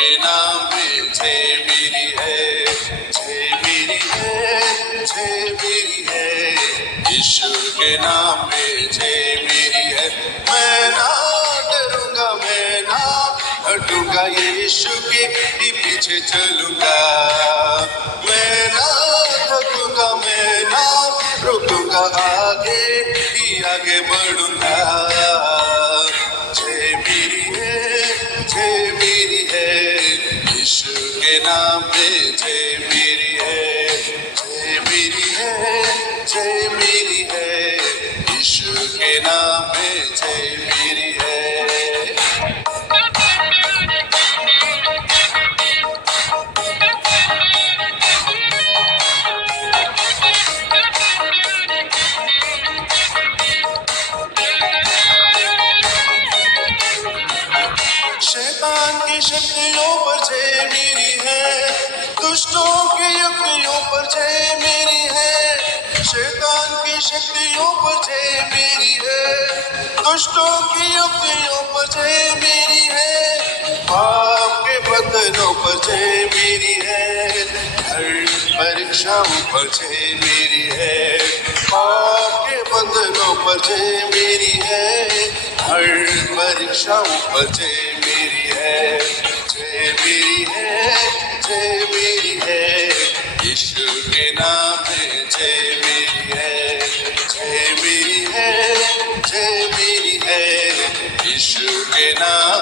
के नाम में जय मेरी है, जय मेरी है, जय मेरी है। यीशु के नाम में जय मेरी है। मैं ना डरूंगा, मैं ना हटूंगा, यीशु के ही पीछे चलूंगा। मैं ना थकूंगा, मैं ना रुकूंगा, आगे ही आगे बढ़ूंगा। जय मेरी है, जय मेरी है। यीशु के नाम में जय मेरी है, जय मेरी है, जय मेरी है। यीशु के नाम में जय मेरी है। शैतान की शक्तियों पर जय मेरी है, दुष्टों की युक्तियों पर जय मेरी है। शैतान की शक्तियों पर जय मेरी है, दुष्टों की युक्तियों पर जय मेरी है। पाप के बंधनों पर जय मेरी है, हर परीक्षाओं पर जय मेरी है। पाप के बंधनों पर जय मेरी है, हर परीक्षाओं पर जय मेरी है, जय मेरी है, जय मेरी है। यीशु के नाम में जय मेरी है, जय मेरी है, जय मेरी है। यीशु के नाम